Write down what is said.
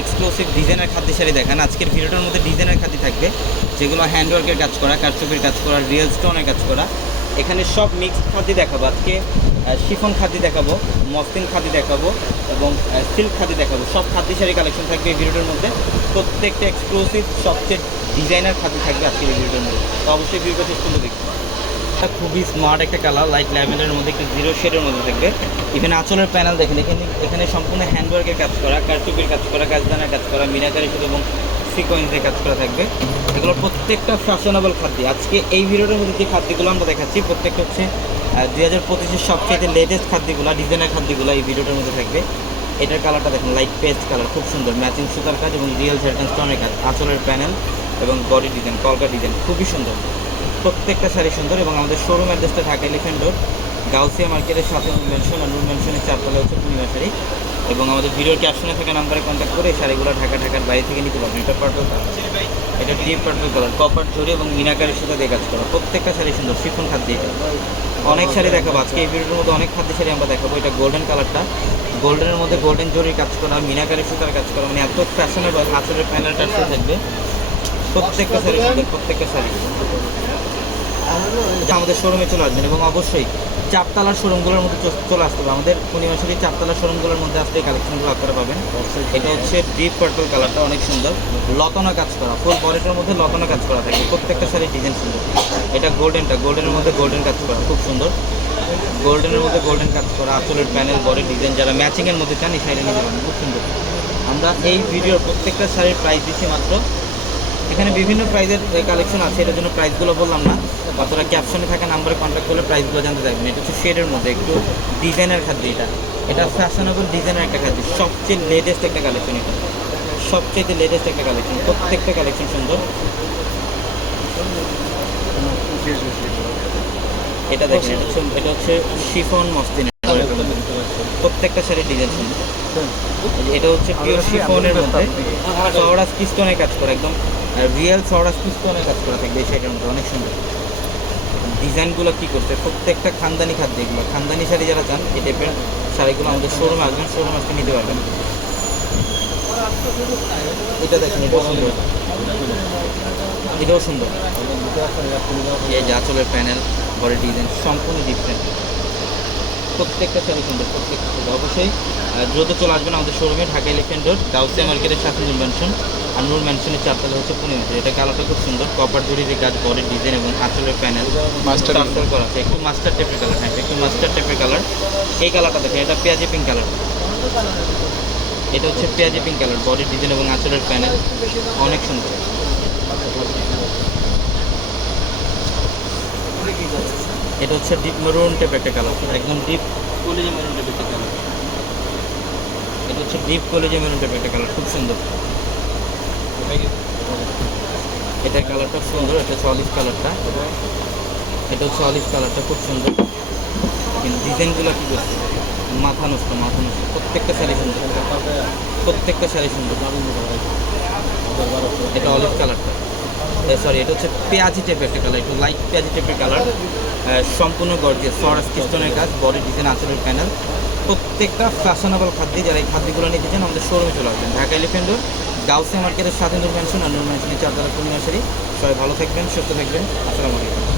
Exclusive ডিজাইনের খাদ্য শাড়ি দেখান। আজকের ভিডিওটার মধ্যে ডিজাইনের খাদ্য থাকবে, যেগুলো হ্যান্ডওয়ার্কের কাজ করা, কারচুপির কাজ করা রিয়েল স্টোনের কাজ করা। এখানে সব মিক্সড খাদ্য দেখাবো আজকে। শিফন খাদ্য দেখাবো মসলিন খাদ্য দেখাবো এবং সিল্ক খাদ্য দেখাবো। সব খাদ্য শাড়ি কালেকশন থাকবে এই ভিডিওটার মধ্যে। প্রত্যেকটা এক্সক্লুসিভ সবচেয়ে ডিজাইনার খাদ্য থাকবে আজকের এই ভিডিওটার মধ্যে। তো অবশ্যই ভিডিওটা শেষ পর্যন্ত দেখুন এটা খুবই স্মার্ট একটা কালার লাইট ল্যাভেন্ডারের মধ্যে, একটু জিরো শেডের মধ্যে থাকবে এখানে আঁচলের প্যানেল দেখেন, এখানে এখানে সম্পূর্ণ হ্যান্ডওয়ার্কের কাজ করা কারচুপির কাজ করা, কাজদানার কাজ করা মিনাকারি শুধু এবং সিকোয়েন্সের কাজ করা থাকবে। এগুলো প্রত্যেকটা ফ্যাশনেবল খাদ্য। আজকে এই ভিডিওটার মধ্যে যে খাদ্যগুলো আমরা দেখাচ্ছি, প্রত্যেকটা হচ্ছে দুই হাজার পঁচিশের সবচেয়ে লেটেস্ট খাদ্যগুলো ডিজাইনের খাদ্যগুলো এই ভিডিওটার মধ্যে থাকবে। এটার কালারটা দেখুন লাইট পেস্ট কালার খুব সুন্দর ম্যাচিং সুতার কাজ এবং রিয়েল ঝাড়খান স্টোনের কাজ, আঁচলের প্যানেল এবং বডি ডিজাইন কলকা ডিজাইন খুবই সুন্দর। প্রত্যেকটা শাড়ি সুন্দর এবং আমাদের শোরুম অ্যাড্রেসটা ঢাকা এলিফেন্ট রোড গাউসিয়া মার্কেটের সাথে মেনশন আর নূর মেনশনের চারতলা হচ্ছে পূর্ণিমা শাড়ি। এবং আমাদের ভিডিওর ক্যাপশনে থাকা নাম্বারে কন্ট্যাক্ট করে শাড়িগুলো ঢাকা, ঢাকার বাইরে থেকে নিতে পারবেন। এটা পার্পল কালার এটা ডিপ পার্পল কালার কপার জড়ি এবং মিনাকারের সুতা দিয়ে কাজ করা। প্রত্যেকটা শাড়ি সুন্দর শিফন খাদ্য এটা। অনেক শাড়ি দেখাবো। আজকে এই ভিডিওর মধ্যে অনেক খাদ্য শাড়ি আমরা দেখাবো। এটা গোল্ডেন কালারটা গোল্ডেনের মধ্যে গোল্ডেন জরির কাজ করা, মিনাকারের সুতার কাজ করা। মানে এত ফ্যাশনেবল আঁচলের প্যানেলটা থাকবে প্রত্যেকটা শাড়ি সুন্দর, প্রত্যেকটা শাড়ি। আমাদের শোরুমে চলে আসবেন এবং অবশ্যই চারতলার শোরুমগুলোর মধ্যে চলে আসতে হবে। আমাদের পূর্ণিমাশালী চারতলার শোরুমগুলোর মধ্যে আসলে এই কালেকশনগুলো আপনারা পাবেন। এটা হচ্ছে ডিপ পার্পল কালারটা অনেক সুন্দর। লতানো কাজ করা ফুল বডিটার মধ্যে লতানো কাজ করা থাকে। প্রত্যেকটা শাড়ির ডিজাইন সুন্দর। এটা গোল্ডেনটা গোল্ডেনের মধ্যে গোল্ডেন কাজ করা খুব সুন্দর। গোল্ডেনের মধ্যে গোল্ডেন কাজ করা আঁচলের প্যানেল বডি ডিজাইন যারা ম্যাচিংয়ের মধ্যে চান এই শাড়িটা নিতে পারেন খুব সুন্দর। আমরা এই ভিডিওর প্রত্যেকটা শাড়ির প্রাইস দিচ্ছি মাত্র এখানে বিভিন্ন প্রাইজের কালেকশন আছে। এটার জন্য প্রাইসগুলো বললাম না। আপনারা ক্যাপশনে থাকা নাম্বারে কন্ট্যাক্ট করলে প্রাইসগুলো জানতে চাইবেন। এটা হচ্ছে শেডের মধ্যে একটু ডিজাইনের খাদ্য এটা। এটা ফ্যাশনেবল ডিজাইনের একটা খাদ্য। সবচেয়ে লেটেস্ট একটা কালেকশন এটা। সবচেয়ে লেটেস্ট একটা কালেকশন প্রত্যেকটা কালেকশন সুন্দর। এটা দেখেন এটা হচ্ছে এটা হচ্ছে শিফন মস্তিন প্রত্যেকটা শাড়ির ডিজাইন সুন্দর। এটা হচ্ছে পিওর শিফনের মধ্যে। চওড়া স্টোনের কাজ করে একদম রিয়েল চওড়া অনেক কাজ করা থাকবে, এই শাড়িটার মধ্যে অনেক সুন্দর। ডিজাইনগুলো কী করছে? প্রত্যেকটা খানদানি খাদ্য এগুলো। খানদানি শাড়ি যারা চান, এই টাইপের শাড়িগুলো আমাদের শোরুমে আসবেন শোরুমে আসতে নিতে পারবেন। এটা দেখেন, এটাও সুন্দর। এটাও সুন্দর। এই যে আঁচলের প্যানেল বডি ডিজাইন সম্পূর্ণ ডিফারেন্ট প্রত্যেকটা শাড়ি সুন্দর প্রত্যেকটা শাড়ি অবশ্যই। দ্রুত চলে আসবেন আমাদের শোরুমে ঢাকা এলিফেন্ট রোড গাউসিয়া মার্কেটের সাথে নূর ম্যানশন আর নূর ম্যানশনের চারতলা হচ্ছে পূর্ণিমা এটা কালারটা খুব সুন্দর। কপার জুড়ির কাজ বডি ডিজাইন এবং আঁচলের প্যানেল মাস্টার করা আছে। একটু মাস্টার টেপের কালার হ্যাঁ একটু মাস্টার টেপের কালার এই কালারটা দেখেন এটা পেঁয়াজি পিঙ্ক কালার এটা হচ্ছে পেঁয়াজি পিঙ্ক কালার বডি ডিজাইন এবং আঁচলের প্যানেল অনেক সুন্দর। এটা হচ্ছে ডিপ মেরুন টাইপ একটা কালার একদম ডিপ কলেজে মেরুন টাইপ একটা কালার এটা হচ্ছে ডিপ কলেজে মেরুন টাইপ একটা কালার খুব সুন্দর। এটা কালারটা সুন্দর এটা হচ্ছে অলিভ কালারটা। এটা হচ্ছে অলিভ কালারটা খুব সুন্দর। কিন্তু ডিজাইনগুলো কী করছে? মাথা নষ্ট মাথা নষ্ট। প্রত্যেকটা শাড়ি সুন্দর। প্রত্যেকটা শাড়ি সুন্দর। এটা অলিভ কালারটা। সরি এটা হচ্ছে পেঁয়াজি টাইপের একটা কালার একটু লাইট পেঁয়াজি টাইপের কালার। সম্পূর্ণ গর্জিয়াস সরাস কিস্টনের কাজ বডি ডিজাইন আঁচলের প্যানেল প্রত্যেকটা ফ্যাশনেবল খাদ্য যারা এই খাদ্যগুলো নিতে চান, আমাদের শোরুমে চলে আসবেন। ঢাকা এলিফেন্ট রোড মার্কেটের সাথে নূর ম্যানশন আর নুর ম্যানশনের চারতলা পূর্ণিমা শাড়ি সবাই ভালো থাকবেন, সুস্থ থাকবেন। আসসালামু আলাইকুম।